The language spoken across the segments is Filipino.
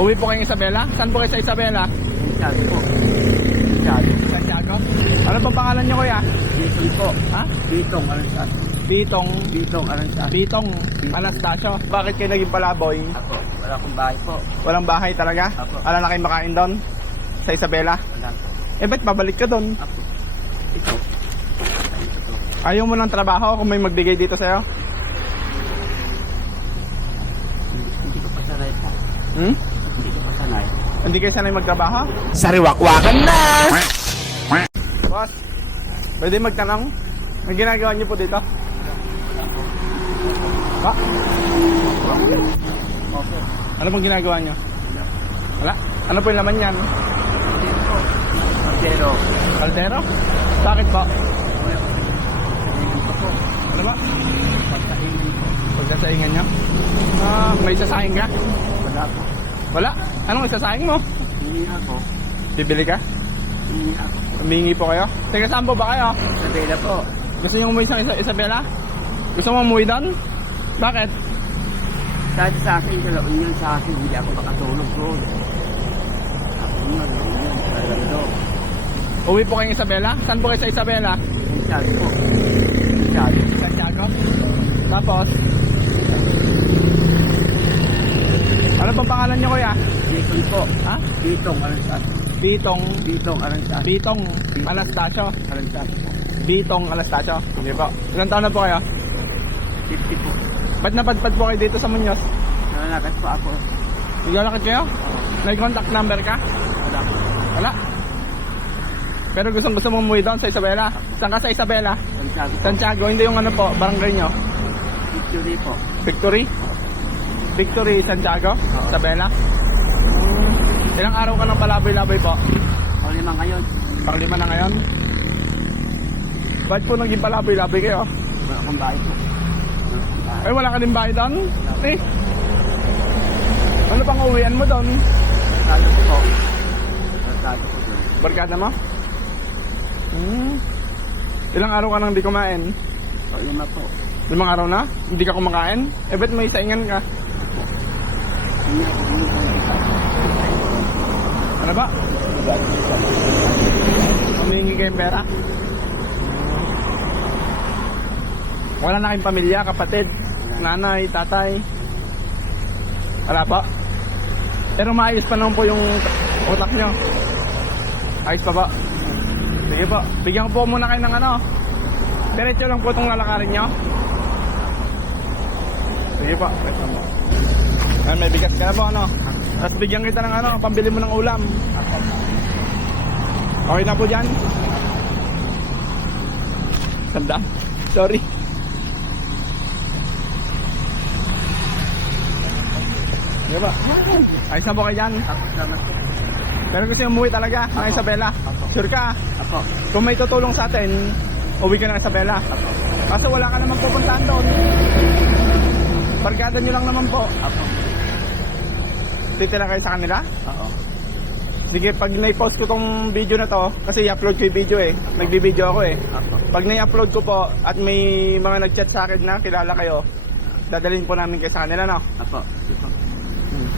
Uwi po kayong Isabela? Saan po kayo sa Isabela? Santiago po. Santiago? Ano pa pangalan nyo kuya? Bitong po. Ha? Bitong Anastasio. Bitong Anastasio. Bitong Anastasio. Bakit kayo naging palaboy? Ako, wala akong bahay po. Walang bahay talaga? Apo. Wala na kayong makain doon? Sa Isabela? Wala po. Eh ba't babalik ka doon? Ako. Ito. Ito. Ayaw mo ng trabaho kung may magbigay dito sa'yo? Hindi ko pa sanay po. Hmm? Hindi ko pa sanay. Hindi kayo sanay magtrabaho? Sariwakwakan na! Boss, pwede magtanong? May ginagawa niyo po dito? Ha? Opo. Ano pong ginagawa niyo? Wala? Ano po yung laman yan? Pero, Kaldero? Bakit po? hindi ko po. Ano ba? Pagkainin po. Pagsasaingan niyo? May sasaing ka? Wala po. Wala? Anong isasaing mo? Hindi ako. Bibili ka? Hindi ako. Humingi po kayo? Teka, saan po ba kayo? Sa Bela po. Gusto niyo umuwi sa Isabela? Gusto mo umuwi doon? Bakit? Sabi sa akin, galaon yun sa akin. Hindi ako makatulog doon. Ako yun. Talagang doon. Uwi po kayong Isabela? Saan po kayo sa Isabela? Santiago po. Santiago. Santiago? Tapos? Ano pang pangalan niyo kuya? Bitong po. Ha? Bitong Anastasio. Bitong Bitong Anastasio. Bitong Anastasio. Anastasio po. Bitong Anastasio. Sige po. Ilang taon na po kayo? 50 po. Ba't napadpad po kayo dito sa Muñoz? Nalakad po ako. Naglalakad kayo? May contact number ka? Wala po. Wala. Pero gusto mong umuwi doon sa Isabela? Saan ka sa Isabela? Santiago po. Santiago, hindi yung ano po, barangay nyo? Victory po. Victory? Victory Santiago? Isabela? Ilang araw ka ng palaboy-laboy po? O limang ngayon. Pang-5 na ngayon? Bakit po naging palaboy-laboy kayo? Wala akong bahay po. Wala akong bahay. Ay, wala ka din bahay doon? Eh, ano pang uwian mo doon? Barkado po. Barkado po doon. Barkada mo? Ilang araw ka nang di kumain? O lima po. 5 araw na? Hindi ka kumakain? Eh, ba't may saingan ka? Hindi ako dito. Ano ba? Humingi kayong pera? Wala na kayong pamilya, kapatid, nanay, tatay? Wala pa? Pero maayos pa naman po yung utak nyo. Ayos pa ba? Sige po, bigyan ko po muna kayo ng ano. Diretso lang po itong lalakarin nyo. Sige po. Ay, may bigas ka na po ano. Tapos bigyan kita ng ano, pambili mo ng ulam. Okay na po dyan? Tanda. Sorry. Sige po. Ayos na po kayo dyan. Tapos naman po. Pero gusto yung umuwi talaga ng Isabela. Sure ka? Ako. Kung may tutulong sa atin, uwi ka ng Isabela. Kaso wala ka naman pupuntahan doon. Barkada nyo lang naman po. Ako. Titira kayo sa kanila? Oo. Sige, pag na-post ko tong video na to, kasi i-upload ko yung video eh. Nagbi-video ako eh. Ako. Pag na-upload ko po at may mga nag-chat sa akin na kilala kayo, dadalhin po namin kayo sa kanila, no? Ako. Ito.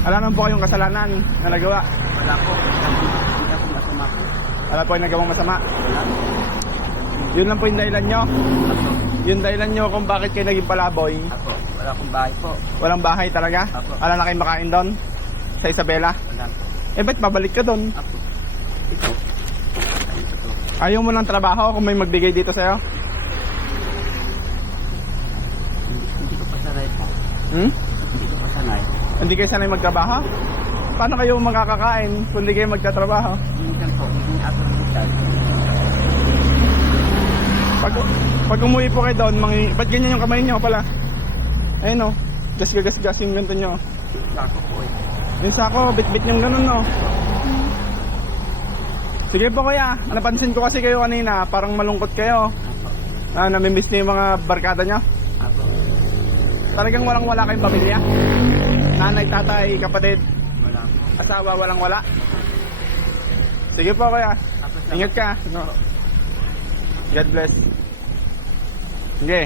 Alam naman po kayong kasalanan na nagawa. Wala po. Hindi ako masama po. Wala po yung nagawang masama. Wala. Yun lang po yung dahilan nyo. Ako. Yung dahilan nyo kung bakit kayo naging palaboy. Ako. Wala akong bahay po. Walang bahay talaga. Apo. Wala na kayong makain doon sa Isabela. Wala po. Eh, ba't babalik ka doon? Ako. Ito. Ito. Ayaw mo ng trabaho kung may magbigay dito sa'yo? Hindi ko pa sanay po. Hmm? Hindi ko pa sanay. Hindi kayo sanay magtrabaho? Paano kayo makakakain kung hindi kayo magtatrabaho? Minsan po. Hindi ako minsan. Pag umuwi po kayo doon, ba't ganyan yung kamay nyo pala? Ayun o, gas yung ganito nyo. Ako po eh. Yung sako, bit-bit yung ganun no. Sige po kuya, napansin ko kasi kayo kanina, parang malungkot kayo. Ako. Namimiss niyo yung mga barkada nyo. Ako. Talagang walang-wala kayong pamilya? Nanay, tatay, kapatid, Wala po. asawa, walang-wala? Sige po kuya, Tapos na- ingat ka. No. God bless. Sige.